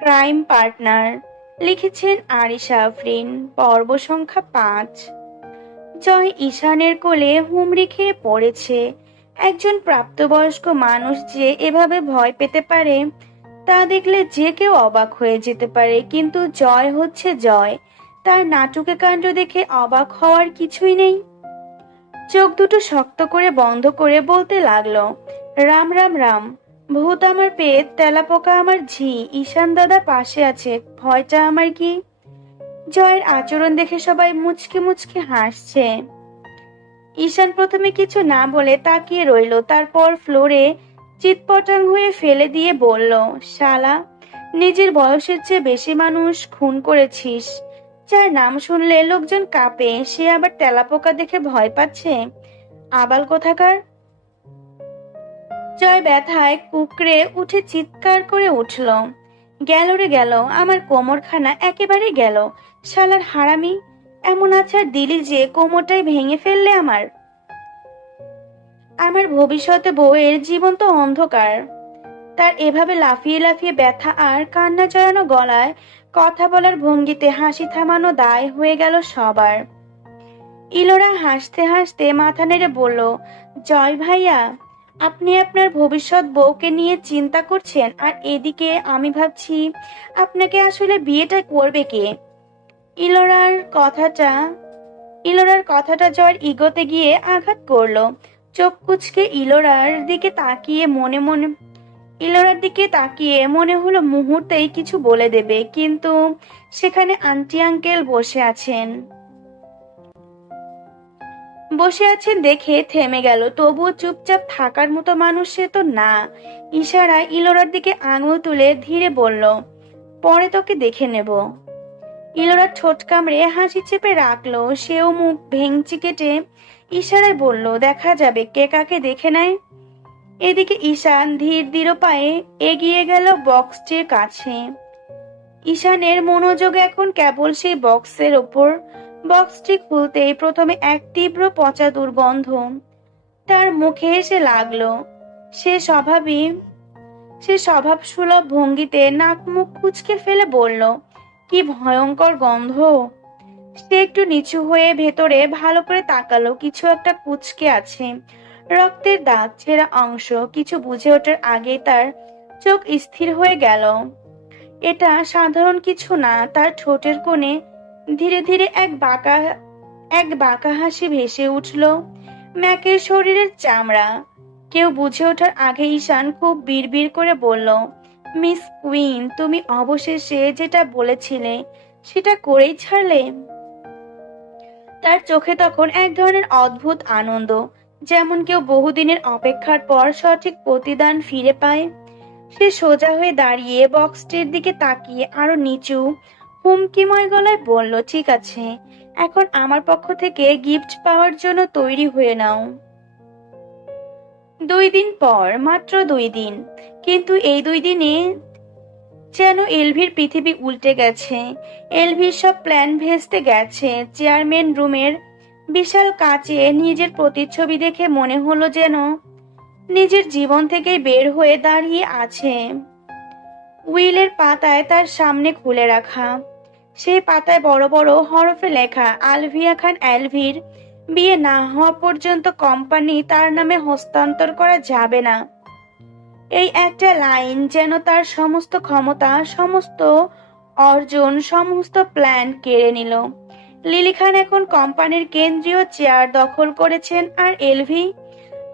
Crime partner. লিখেছেন আরিশা আফরিন। পর্ব সংখ্যা 5। জয় ঈশানের কোলে হুমড়ি খেয়ে পড়েছে। একজন প্রাপ্তবয়স্ক মানুষ যে এভাবে ভয় পেতে পারে তা দেখলে যে কেউ অবাক হয়ে যেতে পারে, কিন্তু জয় হচ্ছে জয়। তার নাটুকে কাণ্ড দেখে অবাক হওয়ার কিছুই নেই। চোখ দুটো শক্ত করে বন্ধ করে বলতে লাগলো, রাম রাম রাম। ভূত আমার পেট, তেলাপোকা আমার ঝি, ঈশান দাদা পাশে আছে, ভয়টা আমার কি? জয়ের আচরণ দেখে সবাই মুচকি মুচকি হাসছে। ঈশান প্রথমে কিছু না বলে তাকিয়ে রইল, তারপর ফ্লোরে চিৎপটাং হয়ে ফেলে দিয়ে বলল, শালা, নিজের বয়সের চেয়ে বেশি মানুষ খুন করেছিস। যার নাম শুনলে লোকজন কাঁপে, সে আবার তেলাপোকা দেখে ভয় পাচ্ছে। আবাল কোথাকার। জয় ব্যথায় কুকড়ে উঠে চিৎকার করে উঠল, গেল রে গেল, আমার কোমরখানা একেবারে গেল। শালার হারামি, এমন আছাড় দিলি যে কোমরটাই ভেঙে ফেললে আমার। আমার ভবিষ্যতে বউয়ের জীবন তো অন্ধকার। তার এভাবে লাফিয়ে লাফিয়ে ব্যথা আর কান্না জড়ানো গলায় কথা বলার ভঙ্গিতে হাসি থামানো দায় হয়ে গেল সবার। ইলোরা হাসতে হাসতে মাথা নেড়ে বলল, জয় ভাইয়া, আপনি আপনার ভবিষ্যৎ বউকে নিয়ে চিন্তা করছেন, আর এদিকে আমি ভাবছি আপনাকে আসলে বিয়েটা করবে কে। ইলোরার কথাটা ইলোরার কথাটা জয়ের ইগোতে গিয়ে আঘাত করলো। চোখ কুঁচকে ইলোরার দিকে তাকিয়ে মনে হলো মুহূর্তেই কিছু বলে দেবে, কিন্তু সেখানে আন্টি আঙ্কেল বসে আছেন দেখে থেমে গেল। তবুও চুপচাপ থাকার মতো মানুষ সে তো না। ইশারায় ইলোরার দিকে আঙুল তুলে ধীরে বলল, পরে তোকে দেখে নেব। ইলোরা ঠোঁট কামড়ে হাসি চেপে রাখলো। সেও মুখ ভেঙচি কেটে ইশারায় বলল, দেখা যাবে কে কাকে দেখে নেয়। এদিকে ঈশান ধীর ধীর পায়ে এগিয়ে গেল বক্সটির কাছে। ঈশানের মনোযোগ এখন কেবল সেই বক্সের ওপর। বক্সটি খুলতেই প্রথমে এক তীব্র পচা দুর্গন্ধ তার মুখে এসে লাগলো। সে স্বভাবই সে স্বভাব সুলভ ভঙ্গিতে নাক মুখ কুঁচকে ফেলে বলল, কি ভয়ঙ্কর গন্ধ। সে একটু নিচু হয়ে ভেতরে ভালো করে তাকালো। কিছু একটা কুঁচকে আছে, রক্তের দাগ ছেঁড়া অংশ। কিছু বুঝে ওঠার আগেই তার চোখ স্থির হয়ে গেল। এটা সাধারণ কিছু না। তার ঠোঁটের কোণে ধীরে ধীরে এক বাঁকা হাসি ভেসে উঠল। ম্যাকের শরীরের চামড়া। কেউ বুঝে ওঠার আগে ঈশান খুব বিড়বিড় করে বলল, মিস কুইন, তুমি অবশেষে যেটা বলেছিলে সেটা করেই ছাড়লে। তার চোখে তখন এক ধরনের অদ্ভুত আনন্দ, যেমন কেউ বহুদিনের অপেক্ষার পর সঠিক প্রতিদান ফিরে পায়। সে সোজা হয়ে দাঁড়িয়ে বক্সটির দিকে তাকিয়ে আরো নিচু হুমকিময় গলায় বলল, ঠিক আছে, এখন আমার পক্ষ থেকে গিফট পাওয়ার জন্য তৈরি হয়ে নাও। 2 দিন পর, মাত্র 2 দিন, কিন্তু এই 2 দিনে যেন এলভির পৃথিবী উল্টে গেছে। এলভির সব প্ল্যান ভেস্তে গেছে। চেয়ারম্যান রুমের বিশাল কাচে নিজের প্রতিচ্ছবি দেখে মনে হলো যেন নিজের জীবন থেকেই বের হয়ে দাঁড়িয়ে আছে। উইলের পাতায় তার সামনে খুলে রাখা। সেই পাতায় বড় বড় হরফে লেখা, আলভিয়া খান এলভির বিয়ে না হওয়া পর্যন্ত কোম্পানি তার নামে হস্তান্তর করা যাবে না। এই একটা লাইন যেন তার সমস্ত ক্ষমতা, সমস্ত অর্জন, সমস্ত প্ল্যান কেড়ে নিল। লিলি খান এখন কোম্পানির কেন্দ্রীয় চেয়ার দখল করেছেন, আর এলভি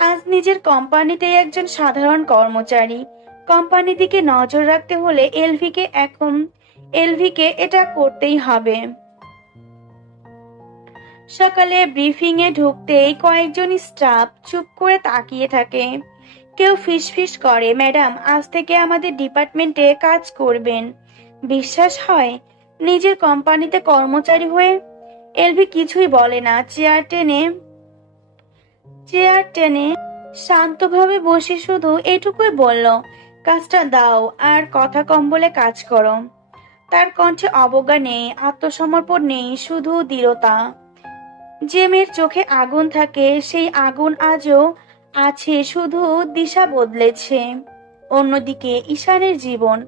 আজ নিজের কোম্পানিতেই একজন সাধারণ কর্মচারী। কোম্পানির দিকে নজর রাখতে হলে এলভিকে এটা করতেই হবে। সকালে ব্রিফিং এ ঢুকতেই কয়েকজন স্টাফ চুপ করে তাকিয়ে থাকে। কেউ ফিসফিস করে, ম্যাডাম, আজ থেকে আমাদের ডিপার্টমেন্টে কাজ করবেন। বিশ্বাস হয় নিজের কোম্পানিতে কর্মচারী হয়ে। এলভি কিছুই বলে না। চেয়ার টেনে শান্তভাবে বসে শুধু এটুকুই বলল, কাজটা দাও আর কথা কম বলে কাজ করো। তার কণ্ঠে অবজ্ঞা নেই, আত্মসমর্পণ নেই, শুধু দৃঢ়তা। যে মেয়ের চোখে আগুন থাকে সেই আগুন আজও আছে, শুধু দিশা বদলেছে। অন্যদিকে ঈশানের জীবন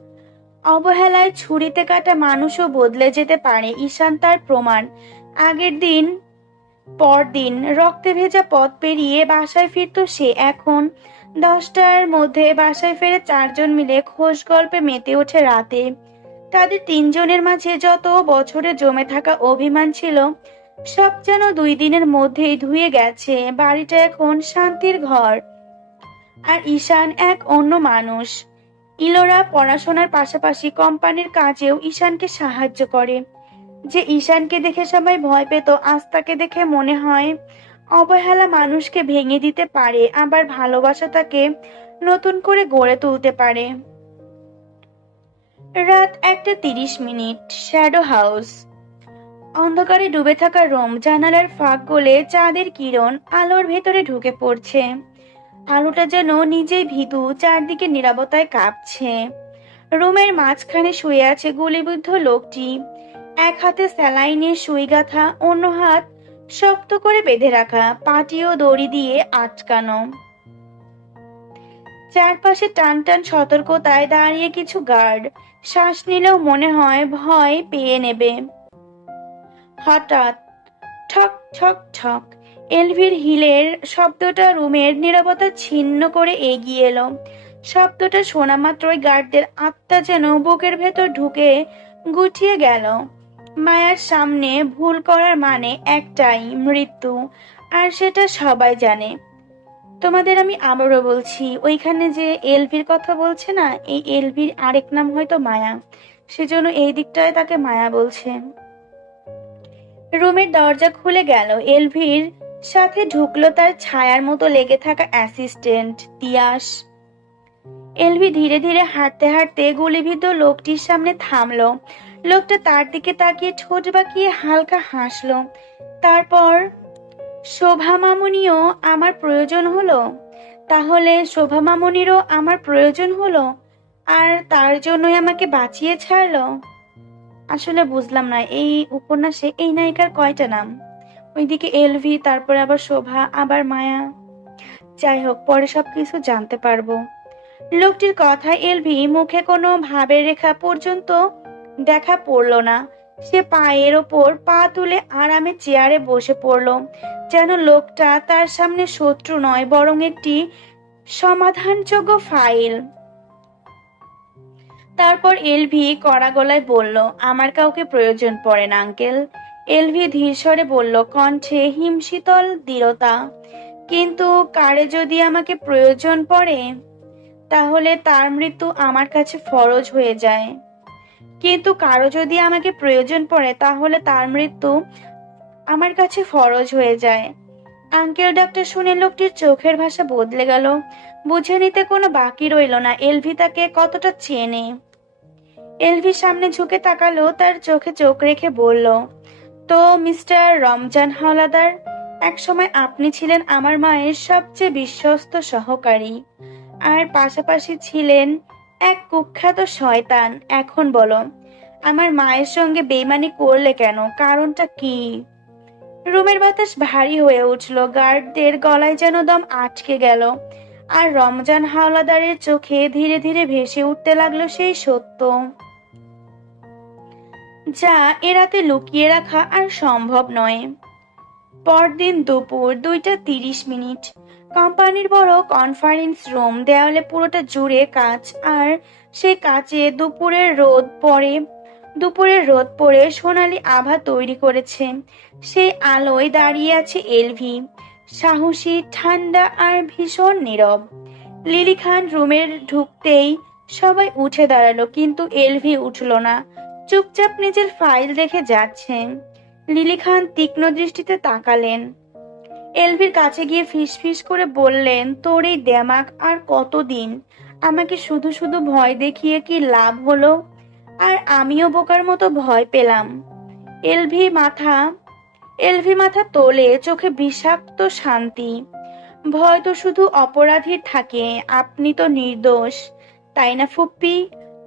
অবহেলায় ছুরিতে কাটা মানুষও বদলে যেতে পারে, ঈশান তার প্রমাণ। আগের দিন পরদিন রক্তে ভেজা পথ পেরিয়ে বাসায় ফিরতো সে। এখন 10টার মধ্যে বাসায় ফেরে 4জন মিলে খোশ গল্পে মেতে ওঠে রাতে। তাদের 3জনের মাঝে যত বছরে জমে থাকা অভিমান ছিল, সব যেন 2 দিনের মধ্যেই ধুয়ে গেছে। বাড়িটা এখন শান্তির ঘর, আর ঈশান এক অন্য মানুষ। ইলোরা পড়াশোনার পাশাপাশি কোম্পানির কাজেও ঈশানকে সাহায্য করে। যে ঈশানকে দেখে সবাই ভয় পেত, আজ তাকে দেখে মনে হয় অবহেলা মানুষকে ভেঙে দিতে পারে, আবার ভালোবাসা তাকে নতুন করে গড়ে তুলতে পারে। রাত 1:30, শ্যাডো হাউস। অন্ধকারে ডুবে থাকা রুম, জানালার ফাঁক গলে চাঁদের কিরণ আলোর ভেতরে ঢুকে পড়ছে। আলোটা যেন নিজেই ভীতু, চারদিকে নীরবতায় কাঁপছে। রুমের মাঝখানে শুয়ে আছে গুলিবিদ্ধ লোকটি, এক হাতে স্যালাইনের সুই গাঁথা, অন্য হাত শক্ত করে বেঁধে রাখা, পাটি ও দড়ি দিয়ে আটকানো। চারপাশে টান টান সতর্কতায় দাঁড়িয়ে কিছু গার্ড, শ্বাস নিলেও মনে হয় ভয় পেয়ে নেবে। হঠাৎ ঠক ঠক ঠক এলভির হিলের শব্দটা রুমের নীরবতা ছিন্ন করে এগিয়ে এলো। শব্দটা শোনা মাত্রই গার্ডদের আত্মা যেন বুকের ভেতর ঢুকে গুটিয়ে গেল। মায়ার সামনে ভুল করার মানে একটাই, মৃত্যু, আর সেটা সবাই জানে। তোমাদের আমি আবারও বলছি, ওইখানে যে এলভির কথা বলছে না, এই এলভির আরেক নাম হয়তো মায়া, সেজন্য এই দিকটায় তাকে মায়া বলছে। রুমের দরজা খুলে গেল, এলভির সাথে ঢুকলো তার ছায়ার মতো লেগে থাকা অ্যাসিস্ট্যান্ট তিয়াস। এলভি ধীরে ধীরে হাঁটতে হাঁটতে গুলিবিদ্ধ লোকটির সামনে থামলো। লোকটা তার দিকে তাকিয়ে ঠোঁট বাঁকিয়ে হালকা হাসলো। তারপর, শোভা মামুনিও আমার প্রয়োজন হলো? তাহলে শোভা মামুনিরও আমার প্রয়োজন হলো, আর তার জন্যই আমাকে বাঁচিয়ে ছাড়লো? আসলে বুঝলাম না এই উপন্যাসে এই নায়িকার কয়টা নাম। ওইদিকে এলভি, তারপরে আবার শোভা, আবার মায়া। যাই হোক, পরে সবকিছু জানতে পারবো। লোকটির কথায় এলভি মুখে কোনো ভাবের রেখা পর্যন্ত দেখা পড়লো না। সে পায়ের ওপর পা তুলে আরামে চেয়ারে বসে পড়লো, যেন লোকটা তার সামনে শত্রু নয়, বরং একটি সমাধানযোগ্য ফাইল। তারপর এলভি কড়া গলায় বলল, আমার কাউকে প্রয়োজন পড়ে না আঙ্কেল। এলভি ধীর স্বরে বলল, কণ্ঠে হিমশীতল দৃঢ়তা। কিন্তু কারে যদি আমাকে প্রয়োজন পড়ে, তাহলে তার মৃত্যু আমার কাছে ফরজ হয়ে যায়। কিন্তু কারো যদি আমাকে প্রয়োজন পড়ে, তাহলে তার মৃত্যু আমার কাছে ফরজ হয়ে যায়। আঙ্কেল ডাক্তার শুনে লোকটির চোখের ভাষা বদলে গেল। বুঝে নিতে কোনো বাকি রইল না এলভি তাকে কতটা চেনে। এলভি সামনে ঝুঁকে তাকালো, তার চোখে চোখ রেখে বলল, তো মিস্টার রমজান হাওলাদার, একসময় আপনি ছিলেন আমার মায়ের সবচেয়ে বিশ্বস্ত সহকারী, আর পাশাপাশি ছিলেন এক কুখ্যাত শয়তান। এখন বলো, আমার মায়ের সঙ্গে বেইমানি করলে কেন? কারণটা কি? রুমের বাতাস ভারী হয়ে উঠল, গার্ডদের গলায় যেন দম আটকে গেল, আর রমজান হাওলাদারের চোখে ধীরে ধীরে ভেসে উঠতে লাগলো সেই সত্য, যা এ রাতে লুকিয়ে রাখা আর সম্ভব নয়। পরদিন দুপুর 2:30, কোম্পানির বড় কনফারেন্স রুম, দেওয়ালে পুরোটা জুড়ে কাঁচ, আর সেই কাঁচে দুপুরের রোদ পড়ে সোনালি আভা তৈরি করেছে। সেই আলোয় দাঁড়িয়ে আছে এলভি, সাহসী, ঠান্ডা আর ভীষণ নীরব। লিলি খান রুমের ঢুকতেই সবাই উঠে দাঁড়ালো, কিন্তু এলভি উঠল না, চুপচাপ নিজের ফাইল দেখে যাচ্ছেন। লিলি খান তীক্ষ্ণ দৃষ্টিতে তাকালেন। এলভির কাছে গিয়ে ফিসফিস করে বললেন, তোর এই দেমাক আর কতদিন? আমাকে শুধু শুধু ভয় দেখিয়ে কি লাভ হলো? আর আমিও বোকার মতো ভয় পেলাম। এলভি মাথা তোলে, চোখে বিষাক্ত শান্তি। ভয় তো শুধু অপরাধীর থাকে, আপনি তো নির্দোষ, তাই না ফুপ্পি?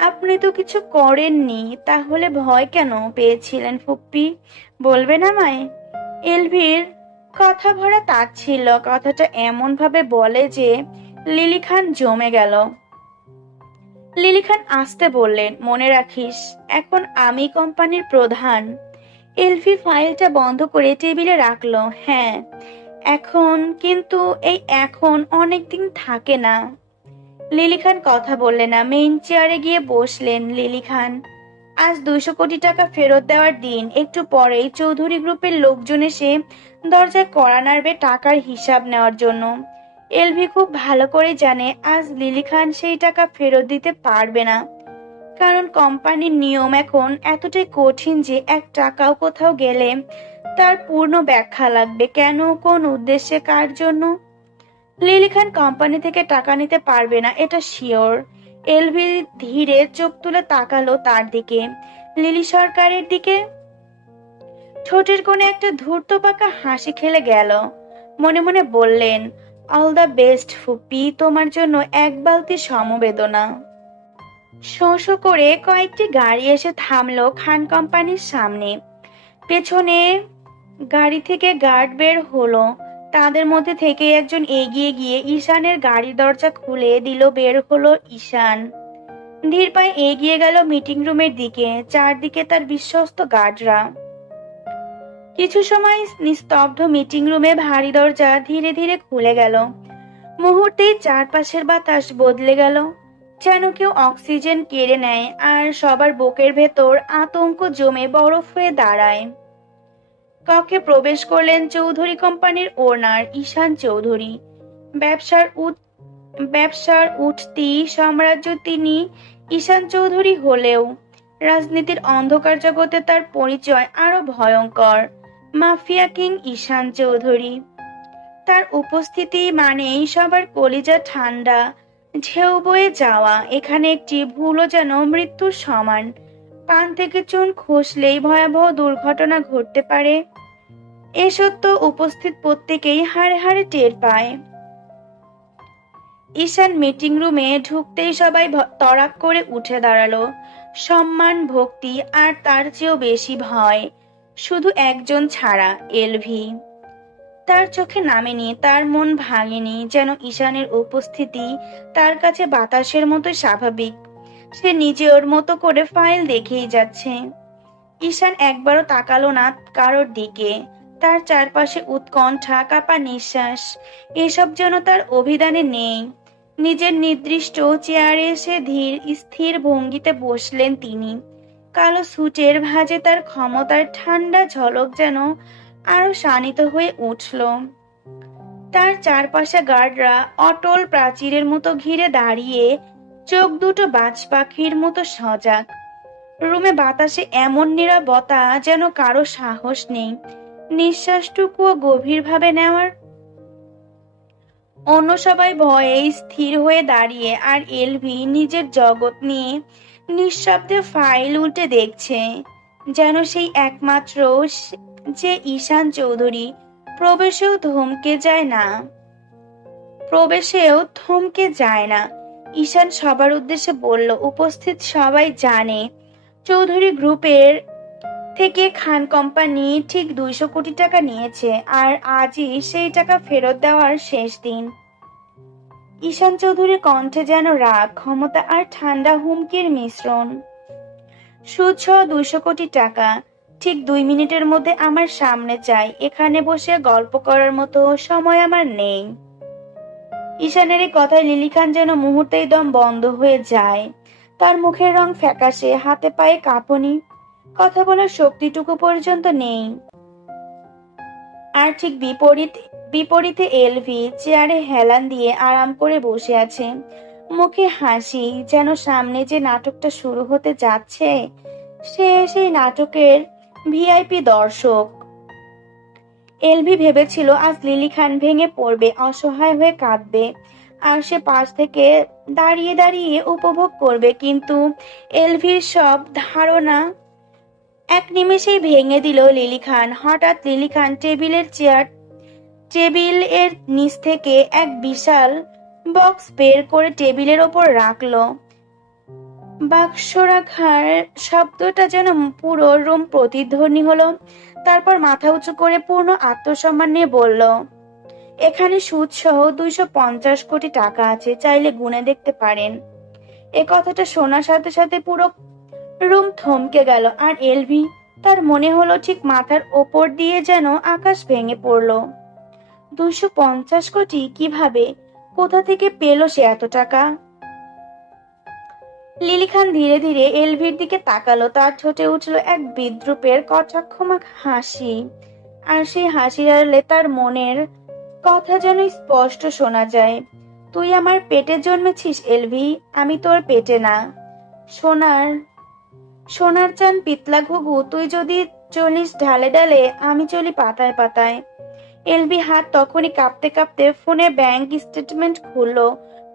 আপনি তো কিছু করেননি, তাহলে ভয় কেন পেয়েছিলেন ফুপ্পি? বলবেন আমায়? এলভির কথা ভরা তাচ্ছিল্য, কথাটা এমন ভাবে বলে যে লিলি খান জমে গেল। লিলি খান আস্তে বললেন, মনে রাখিস, এখন আমি কোম্পানির প্রধান। এলভি ফাইলটা বন্ধ করে টেবিলে রাখলো। হ্যাঁ, এখন, কিন্তু এই এখন অনেকদিন থাকে না। লিলি খান কথা বললেন না, মেইন চেয়ারে গিয়ে বসলেন। লিলি খান, আজ 200 কোটি টাকা ফেরত দেওয়ার দিন। একটু পরেই চৌধুরী গ্রুপের লোকজন এসে দরজায় কড়া নাড়বে টাকার হিসাব নেওয়ার জন্য। এলভি খুব ভালো করে জানে আজ লিলি খান সেই টাকা ফেরত দিতে পারবে না, কারণ কোম্পানির নিয়ম এখন এতটাই কঠিন যে এক টাকাও কোথাও গেলে তার পূর্ণ ব্যাখ্যা লাগবে, কেন, কোন উদ্দেশ্যে, কার জন্য। লিলি খান কোম্পানি থেকে টাকা নিতে পারবে না, এটা শিওর। এলভি ধীরে চোখ তুলে তাকালো তার দিকে, লিলি সরকারের দিকে। ঠোঁটের কোণে একটা ধূর্ত পাকা হাসি খেলে গেল। মনে মনে বললেন, অল দ্য বেস্ট ফুপি, তোমার জন্য এক বালতি সমবেদনা। শোঁ শোঁ করে কয়েকটি গাড়ি এসে থামলো খান কোম্পানির সামনে। পেছনে গাড়ি থেকে গার্ড বের হলো। তাদের মধ্যে থেকে একজন এগিয়ে গিয়ে ঈশানের গাড়ির দরজা খুলে দিল। বের হলো ঈশান। ধীর পায়ে এগিয়ে গেল মিটিং রুমের দিকে। চারদিকে তার বিশ্বস্ত গার্ডরা। কিছু সময় নিস্তব্ধ মিটিং রুমে ভারী দরজা ধীরে ধীরে খুলে গেল। মুহূর্তেই চারপাশের বাতাস বদলে গেল, যেন কেউ অক্সিজেন কেড়ে নেয়, আর সবার বুকের ভেতর আতঙ্ক জমে বরফ হয়ে দাঁড়ায়। কক্ষে প্রবেশ করলেন চৌধুরী কোম্পানির ওনার ঈশান চৌধুরী। ব্যবসার উঠতি সাম্রাজ্য তিনি। ঈশান চৌধুরী হলেও রাজনীতির অন্ধকার জগতে তার পরিচয় আরো ভয়ঙ্কর। মাফিয়া কিং ঈশান চৌধুরী। তার উপস্থিতি মানেই সবার কলিজা ঠান্ডা ঢেউ বয়ে যাওয়া। এখানে একটি ভুলও যেন মৃত্যুর সমান। পান থেকে চুন খসলেই ভয়াবহ দুর্ঘটনা ঘটতে পারে, এ সত্য উপস্থিত প্রত্যেকেই হাড়ে হাড়ে টের পায়। ঈশান মিটিং রুমে ঢুকতেই সবাই তড়াক করে উঠে দাঁড়ালো। সম্মান, ভক্তি আর তার চেয়েও বেশি ভয়, শুধু একজন ছাড়া, এলভি। তার চোখে নামেনি, তার মন ভাঙেনি, যেন ঈশানের উপস্থিতি তার কাছে বাতাসের মতো স্বাভাবিক। সে নিজে ওর মতো করে ফাইল দেখেই যাচ্ছে। ঈশান একবারও তাকালো না কারোর দিকে। তার চারপাশে উৎকণ্ঠা, কাপা নিঃশ্বাস, এসব যেন তার অভিধানে নেই। নিজের নির্দিষ্ট চেয়ারে এসে ধীর স্থির ভঙ্গিতে বসলেন তিনি। কালো স্যুটের ভাঁজে তার ক্ষমতার ঠান্ডা ঝলক যেন আরো শানিত হয়ে উঠল। তার চারপাশে গার্ডরা অটল প্রাচীরের মতো ঘিরে দাঁড়িয়ে, চোখ দুটো বাজ পাখির মতো সজাগ। রুমে বাতাসে এমন নীরবতা যেন কারো সাহস নেই নিঃশ্বাসটুকুও গভীরভাবে নেওয়ার। অন্য সবাই ভয়ে স্থির হয়ে দাঁড়িয়ে, আর এলভি নিজের জগৎ নিয়ে নিঃশব্দে ফাইল উল্টে দেখছে, যেন সেই একমাত্র যে ঈশান চৌধুরী প্রবেশেও থমকে যায় না। ঈশান সবার উদ্দেশ্যে বলল, উপস্থিত সবাই জানে চৌধুরী গ্রুপের থেকে খান কোম্পানি ঠিক 200 কোটি টাকা নিয়েছে, আর আজই সেই টাকা ফেরত দেওয়ার শেষ দিন। ঈশান চৌধুরীর কণ্ঠে যেন রাগ, ক্ষমতা আর ঠান্ডা হুমকির মিশ্রণ। সুদ 200 কোটি টাকা ঠিক 2 মিনিটের মধ্যে আমার সামনে চাই। এখানে বসে গল্প করার মতো সময় আমার নেই। ঈশানের এই কথায় লিলি খান যেন মুহূর্তেই দম বন্ধ হয়ে যায়। তার মুখের রং ফ্যাকাশে, হাতে পায়ে কাঁপুনি, কথা বলার শক্তিটুকু পর্যন্ত নেই। আর ঠিক বিপরীতে এলভি চেয়ারে হেলান দিয়ে আরাম করে বসে আছে, মুখে হাসি, যেন সামনে যে নাটকটা শুরু হতে যাচ্ছে সে সেই নাটকের ভিআইপি দর্শক। এলভি ভেবেছিল আজ লিলি খান ভেঙে পড়বে, অসহায় হয়ে কাঁদবে, আর সে পাশ থেকে দাঁড়িয়ে দাঁড়িয়ে উপভোগ করবে, কিন্তু এলভির সব ধারণা এক নিমেষেই ভেঙে দিল লিলি খান। হঠাৎ লিলি খান টেবিলের নিচ থেকে এক বিশাল বক্স বের করে টেবিলের ওপর রাখলো। বাক্স রাখার শব্দটা যেন পুরো রুম প্রতিধ্বনি হলো। তারপর মাথা উঁচু করে পূর্ণ আত্মসম্মান নিয়ে বলল, এখানে সুদ সহ 250 কোটি টাকা আছে, চাইলে গুনে দেখতে পারেন। এ কথাটা শোনার সাথে সাথে পুরো রুম থমকে গেল। আর এলভি, তার মনে হলো ঠিক মাথার ওপর দিয়ে যেন আকাশ ভেঙে পড়লো। 250 কোটি? কিভাবে? কোথা থেকে পেল সে এত টাকা? লিলি খান ধীরে ধীরে এলভির দিকে তাকালো। তার ঠোঁটে উঠল এক বিদ্রুপের কটাক্ষমাখা হাসি। আর সেই হাসির আড়ালে তার মনের কথা যেন স্পষ্ট শোনা যায়। তুই আমার পেটে জন্মেছিস এলভি, আমি তোর পেটে না। সোনার সোনার চান পিতলা ঘুঘু, তুই যদি চলিস ঢালে ঢালে, আমি চলি পাতায় পাতায়। এলবি হাত তখনই কাঁপতে কাঁপতে ফোনে ব্যাংক স্টেটমেন্ট খুললো।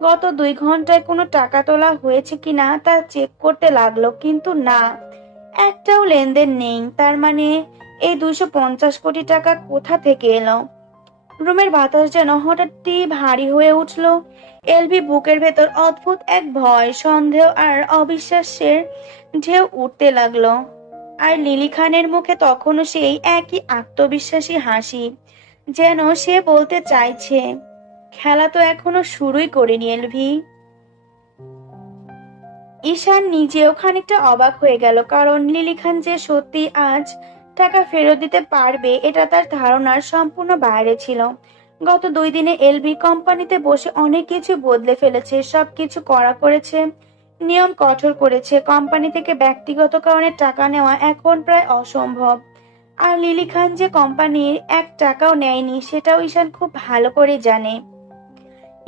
গত 2 ঘন্টায় কোনো টাকা তোলা হয়েছে কিনা তা চেক করতে লাগলো, কিন্তু না, একটাও লেনদেন নেই। তার মানে এই 250 কোটি টাকা কোথা থেকে এলো? রুমের বাতাস যেন হঠাৎই ভারী হয়ে উঠল। এলবি বুকের ভেতর অদ্ভুত এক ভয়, সন্দেহ আর অবিশ্বাসের ঢেউ উঠতে লাগলো। আর লিলি খানের মুখে তখনও সেই একই আত্মবিশ্বাসী হাসি, যেন সে বলতে চাইছে, খেলা তো এখনো শুরুই করিনি এলভি। ঈশান নিজেও খানিকটা অবাক হয়ে গেল, কারণ লিলি খান যে সত্যি আজ টাকা ফেরত দিতে পারবে এটা তার ধারণার সম্পূর্ণ বাইরে ছিল। গত 2 দিনে এলবি কোম্পানিতে বসে অনেক কিছু বদলে ফেলেছে, সবকিছু কড়া করেছে, নিয়ম কঠোর করেছে। কোম্পানি থেকে ব্যক্তিগত কারণে টাকা নেওয়া এখন প্রায় অসম্ভব। আর লিলি খান যে কোম্পানির 1 টাকাও নেয়নি সেটাও ঈশান খুব ভালো করে জানে।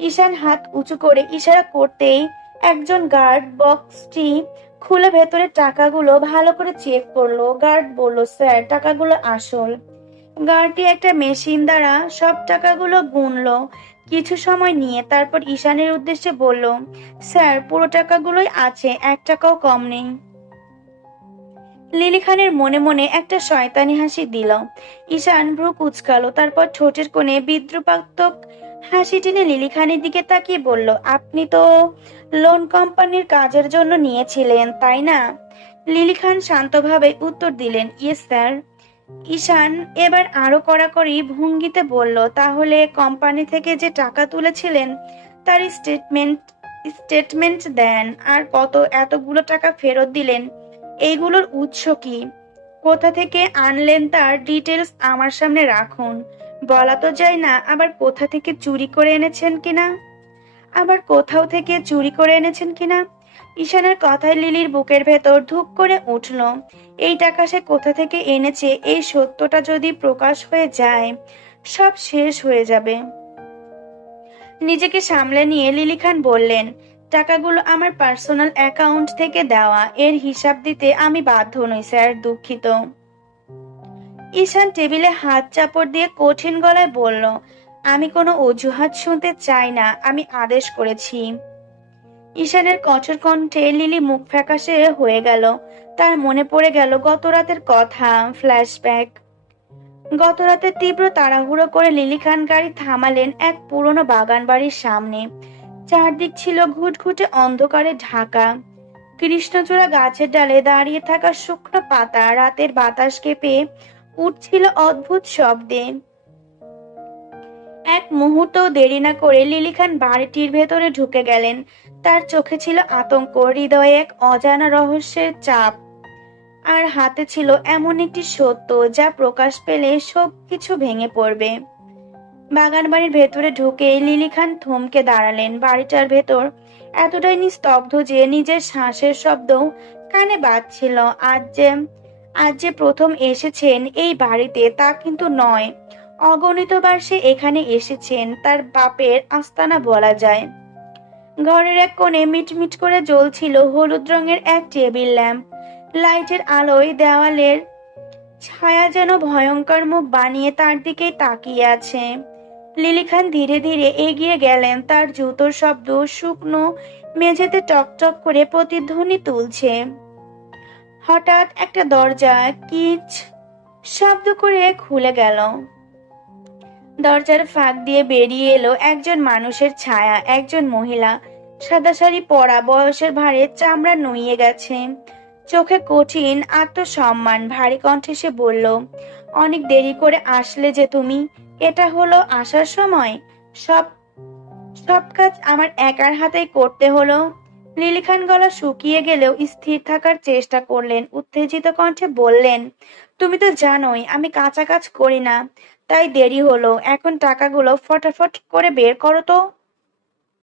ঈশান হাত উঁচু করে ইশারা করতেই একজন গার্ড বক্সটি খুলে ভেতরের টাকাগুলো ভালো করে চেক করলো। গার্ড বলল, স্যার, টাকাগুলো আসল। গার্ডটি একটা মেশিন দ্বারা সব টাকাগুলো গুনলো কিছু সময় নিয়ে, তারপর ঈশানের উদ্দেশ্যে বলল, স্যার, পুরো টাকাগুলোই আছে, 1 টাকাও কম নেই। লিলি খানের মনে মনে একটা শয়তানি হাসি দিল। ঈশান ভ্রু কুঁচকালো, তারপর ঠোঁটের কোণে বিদ্রুপাত্মক হাসি টেনে লিলি খানের দিকে তাকিয়ে বলল, আপনি তো লোন কোম্পানির কাজের জন্য নিয়েছিলেন, তাই না? লিলি খান শান্তভাবে উত্তর দিলেন, ইয়েস স্যার। ঈশান এবার আরো কড়াকড়ি ভঙ্গিতে বলল, তাহলে কোম্পানি থেকে যে টাকা তুলেছিলেন তার স্টেটমেন্ট দেন। আর এতগুলো টাকা ফেরত দিলেন, এইগুলোর উৎস কি? কোথা থেকে আনলেন তার ডিটেলস আমার সামনে রাখুন। বলা তো যায় না আবার কোথা থেকে চুরি করে এনেছেন কিনা আবার কোথাও থেকে চুরি করে এনেছেন কিনা। ঈশানের কথায় লিলির বুকের ভেতর ধুক করে উঠল। এই টাকা সে কোথা থেকে এনেছে, এই সত্যটা যদি প্রকাশ হয়ে যায়, সব শেষ হয়ে যাবে। নিজেকে সামলে নিয়ে লিলি খান বললেন, টাকাগুলো আমার পার্সোনাল অ্যাকাউন্ট থেকে দেওয়া, এর হিসাব দিতে আমি বাধ্য নই স্যার, দুঃখিত। ঈশান টেবিলে হাত চাপড় দিয়ে কঠিন গলায় বলল, আমি কোনো অজুহাত শুনতে চাই না, আমি আদেশ করেছি। ঈশানের কঠোর কণ্ঠে লিলি মুখ ফ্যাকাশে হয়ে গেল। তার মনে পড়ে গেল গত রাতের কথা, ফ্ল্যাশব্যাক। গত রাতে তীব্র তাড়াহুড়ো করে লিলি খান গাড়ি থামালেন এক পুরনো বাগান বাড়ির সামনে। চারদিক ছিল ঘুটঘুটে অন্ধকারে ঢাকা। কৃষ্ণচূড়া গাছের ডালে দাঁড়িয়ে থাকা শুকনো পাতা রাতের বাতাস কেঁপে উঠছিল অদ্ভুত শব্দে। এক মুহূর্তও দেরি না করে লিলি খান বাড়িটির ভেতরে ঢুকে গেলেন। তার চোখে ছিল আতঙ্ক, হৃদয়ে এক অজানা রহস্যের চাপ, আর হাতে ছিল এমন একটি সত্য যা প্রকাশ পেলে সবকিছু ভেঙে পড়বে। বাগান বাড়ির ভেতরে ঢুকে লিলি খান থমকে দাঁড়ালেন। বাড়িটার ভেতর এতটাই নিস্তব্ধ যে নিজের শ্বাসের শব্দ কানে বাজছিল। আজ যে প্রথম এসেছেন এই বাড়িতে তা কিন্তু নয়, অগণিতবার সে এখানে এসেছেন, তার বাপের আস্তানা বলা যায়। ঘরের এক কোণে মিটমিট করে জ্বলছিল হলুদ রঙের এক টেবিল ল্যাম্প। লাইটের আলোয় দেওয়ালের ছায়া যেন ভয়ঙ্কর মুখ বানিয়ে তার দিকেই তাকিয়ে আছে। লিলি খান ধীরে ধীরে এগিয়ে গেলেন। তার জুতোর শব্দ শুকনো মেঝেতে টকটক করে প্রতিধ্বনি তুলছে। হঠাৎ একটা দরজা কিচ শব্দ করে খুলে গেল। দরজার ফাঁক দিয়ে বেরিয়ে এলো একজন মানুষের ছায়া, একজন মহিলা, সাদা শাড়ি পরা, বয়সের ভারে চামড়া নুইয়ে গেছে, চোখে কঠিন আত্মসম্মান। ভারী কণ্ঠে সে বলল, অনেক দেরি করে আসলে যে তুমি। এটা হলো আসার সময়? সব সব কাজ আমার একার হাতেই করতে হলো। লিলি খান গলা শুকিয়ে গেলেও স্থির থাকার চেষ্টা করলেন, উত্তেজিত কণ্ঠে বললেন, তুমি তো জানোই আমি কাঁচা কাজ করি না, তাই দেরি হলো। এখন টাকাগুলো ফটাফট করে বের করো তো।